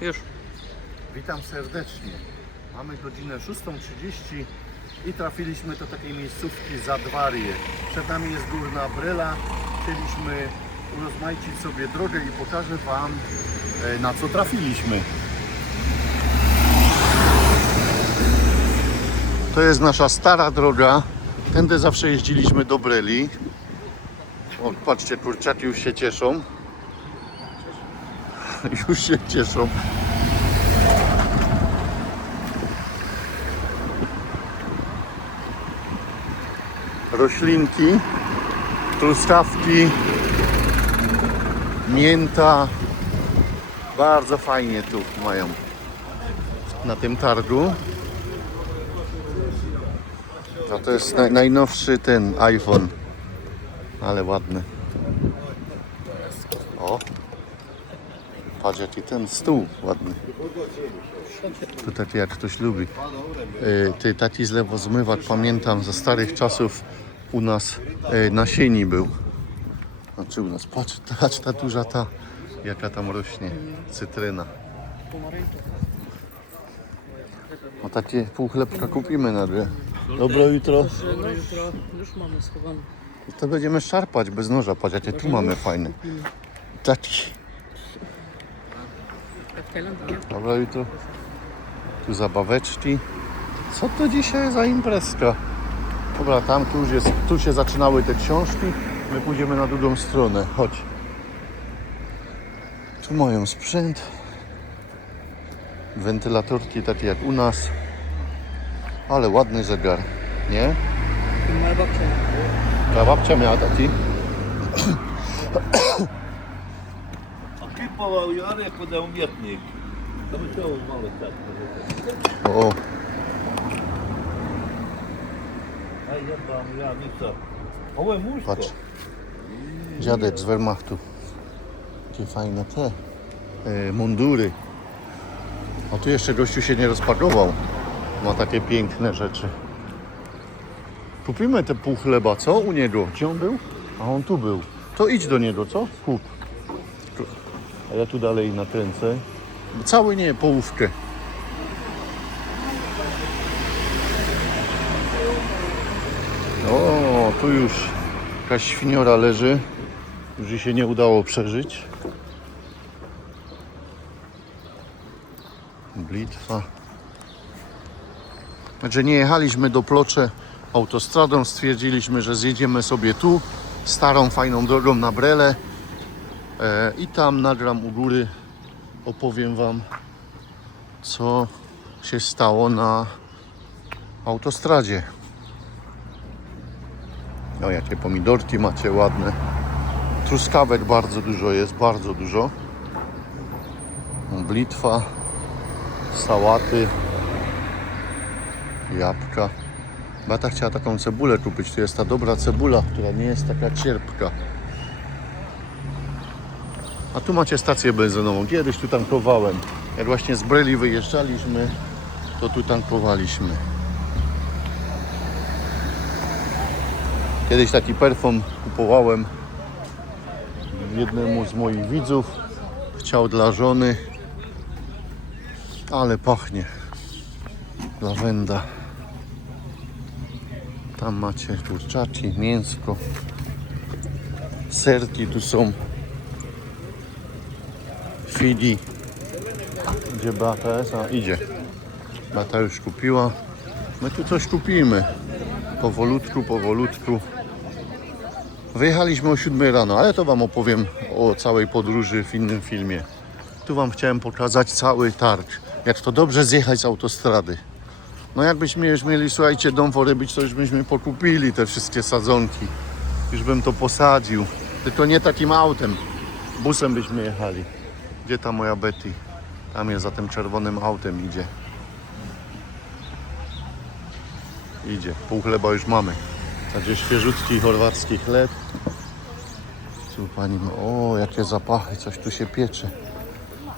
Już. Witam serdecznie. Mamy godzinę 6.30 i trafiliśmy do takiej miejscówki Zadwarie. Przed nami jest Górna Bryla. Chcieliśmy urozmaicić sobie drogę i pokażę Wam e, na co trafiliśmy. To jest nasza stara droga. Tędy zawsze jeździliśmy do Bryli. O, patrzcie, kurczaki już się cieszą. Już się cieszą. roślinki, truskawki, mięta. Bardzo fajnie tu mają na tym targu. A to jest naj, najnowszy ten iPhone. Ale ładny. O! Patrz jaki ten stół ładny. To taki jak ktoś lubi. E, Ty, taki zlewozmywacz, pamiętam ze starych czasów u nas e, na sieni był. Znaczy u nas, patrz, patrz ta duża ta, jaka tam rośnie, cytryna. O takie pół chlebka kupimy na dwie. Dobro jutro. No jutro już mamy schowane. To będziemy szarpać bez noża, patrz jakie tu mamy fajne. Taki. Jak w Tajlandii, nie? Dobra jutro. Tu zabaweczki. Co to dzisiaj za imprezka? Dobra, tam tu, już jest, tu się zaczynały te książki. My pójdziemy na drugą stronę. Chodź. Tu mają sprzęt. Wentylatorki takie jak u nas. Ale ładny zegar, nie? Moja babcia. Ta babcia miała taki. Oklipował Jarek, podał mietnik. To by chciało mało tak. O, A ja tam, ja nie co. Ołe muszko. patrz. Dziadek z Wehrmachtu. Jakie fajne te e, mundury. O tu jeszcze gościu się nie rozpakował. Ma takie piękne rzeczy. Kupimy te pół chleba, co? U niego. Gdzie on był? A on tu był. To idź do niego, co? Kup. Ja tu dalej nakręcę. Cały nie, połówkę. O, tu już jakaś świniora leży. Już jej się nie udało przeżyć. Blitwa. Znaczy nie jechaliśmy do Plocze autostradą, stwierdziliśmy, że zjedziemy sobie tu, starą, fajną drogą na Brele i tam nagram u góry, opowiem Wam, co się stało na autostradzie. O, jakie pomidorki macie ładne. Truskawek bardzo dużo jest, bardzo dużo. Blitwa, sałaty, jabłka. Bata chciała taką cebulę kupić. To jest ta dobra cebula, która nie jest taka cierpka. A tu macie stację benzynową. Kiedyś tu tankowałem. Jak właśnie z Breli wyjeżdżaliśmy, to tu tankowaliśmy. Kiedyś taki perfum kupowałem jednemu z moich widzów. Chciał dla żony. Ale pachnie. Lawenda. Tam macie kurczaki, mięsko. Serki tu są. Fidi. Gdzie Beata jest? A, idzie. Beata już kupiła. My tu coś kupimy. Powolutku, powolutku. Wyjechaliśmy o 7 rano, ale to Wam opowiem o całej podróży w innym filmie. Tu Wam chciałem pokazać cały targ. Jak to dobrze zjechać z autostrady. No jakbyśmy już mieli, słuchajcie, dom porybić, to już byśmy pokupili te wszystkie sadzonki. Już bym to posadził. Tylko nie takim autem. Busem byśmy jechali. Gdzie ta moja Betty? Tam jest za tym czerwonym autem idzie. Idzie. Pół chleba już mamy. Także świeżutki chorwacki chleb. Tu pani ma... O, jakie zapachy. Coś tu się piecze.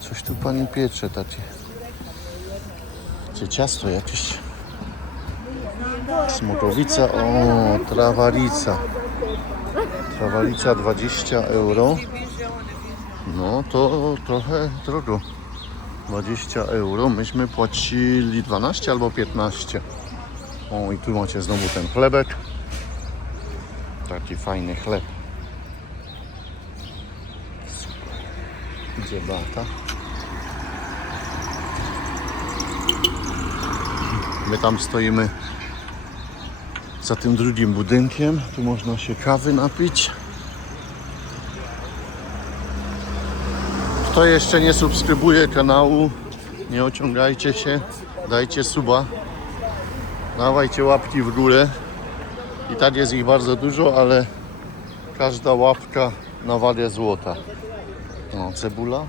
Coś tu pani piecze, tacie. Czy ciasto jakieś? Smokowica. O, trawarica. Trawarica 20 euro. No to trochę drogo. 20 euro. Myśmy płacili 12 albo 15. O i tu macie znowu ten chlebek. Taki fajny chleb. Super. Gdzie Beata? My tam stoimy za tym drugim budynkiem. Tu można się kawy napić. Kto jeszcze nie subskrybuje kanału, nie ociągajcie się, dajcie suba, dawajcie łapki w górę. I tak jest ich bardzo dużo, ale każda łapka na wagę złota. No, cebula.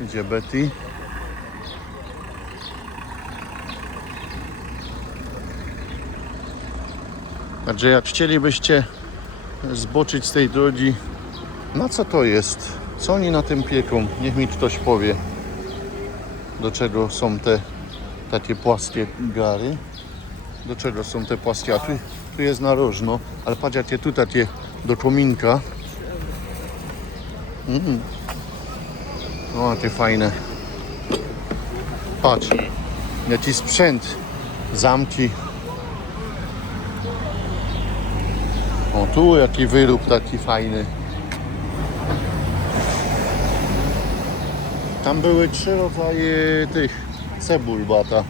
Idzie Betty. Także jak chcielibyście zboczyć z tej drogi, na co to jest? Co oni na tym pieką? Niech mi ktoś powie. Do czego są te takie płaskie gary? Do czego są te płaskie? A tu, tu jest narożno, ale patrz jakie tu takie do kominka. Mm. O, jakie fajne. Patrz, jaki sprzęt. Zamki. O, tu jaki wyrób taki fajny. Tam były trzy rodzaje tych cebul bata.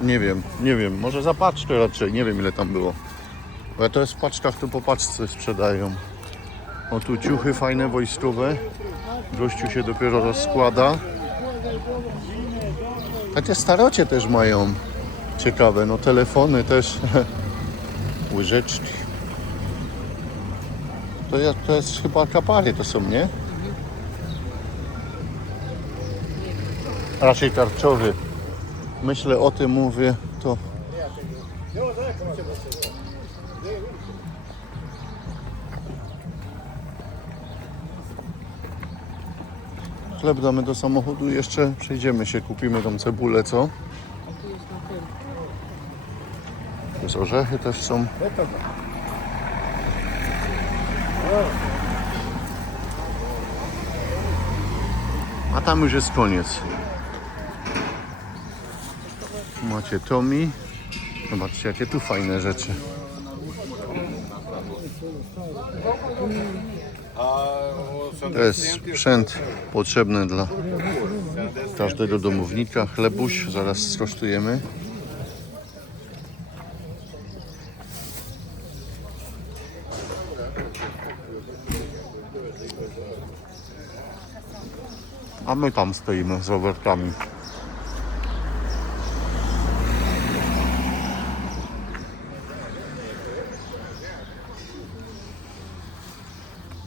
Nie wiem, nie wiem, może za paczkę raczej, nie wiem ile tam było. Ale to jest w paczkach, to po paczce sprzedają. O tu ciuchy fajne, wojskowe. Gościu się dopiero rozkłada. Te starocie też mają ciekawe, no telefony też, łyżeczki. To jest, to jest chyba kapary to są, nie? Raczej tarczowy. Myślę o tym, mówię, to... Chleb damy do samochodu, jeszcze przejdziemy się, kupimy tą cebulę, co? Tu jest na tym. Jest orzechy też są. A tam już jest koniec. Macie Tommy. Zobaczcie jakie tu fajne rzeczy. To jest sprzęt potrzebny dla każdego domownika. Chlebuś, zaraz skosztujemy. A my tam stoimy z rowerkami.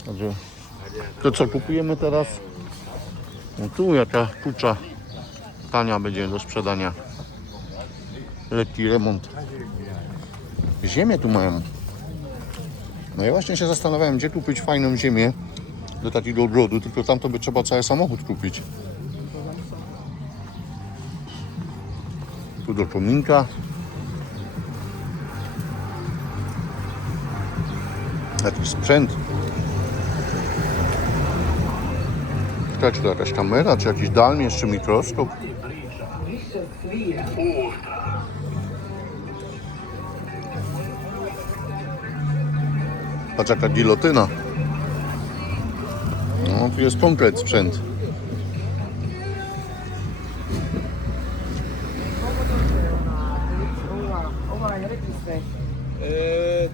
Także to co kupujemy teraz? No tu jaka kucza tania będzie do sprzedania. Lekki remont. Ziemię tu mają. No ja właśnie się zastanawiałem, gdzie kupić fajną ziemię do takiego ogrodu, tylko tam to by trzeba cały samochód kupić. Tu do kominka. Jakiś sprzęt. Czekaj, czy to jakaś kamera, czy jakiś dalmierz, czy mikroskop? Patrz jaka gilotyna. No, tu jest konkret sprzęt.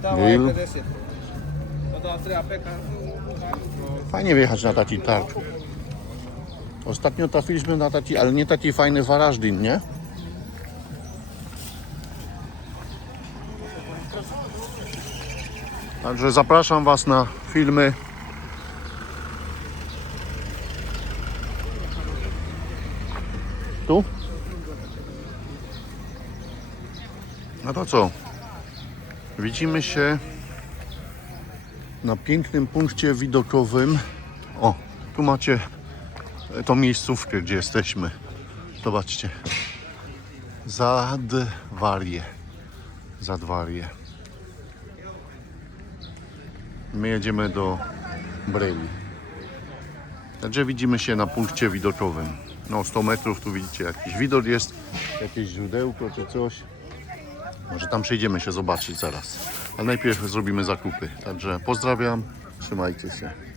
Cara. Fajnie wjechać na taki targ. Ostatnio trafiliśmy na taki, ale nie taki fajny Warażdin, nie? Także zapraszam Was na filmy. Tu? No to co? Widzimy się na pięknym punkcie widokowym. O, tu macie tą miejscówkę, gdzie jesteśmy. Zobaczcie. Zadwarię. Zadwarię. My jedziemy do Breli. Także widzimy się na punkcie widokowym. No 100 metrów tu widzicie jakiś widok jest, jakieś źródełko czy coś. Może tam przejdziemy się zobaczyć zaraz. A najpierw zrobimy zakupy. Także pozdrawiam, trzymajcie się.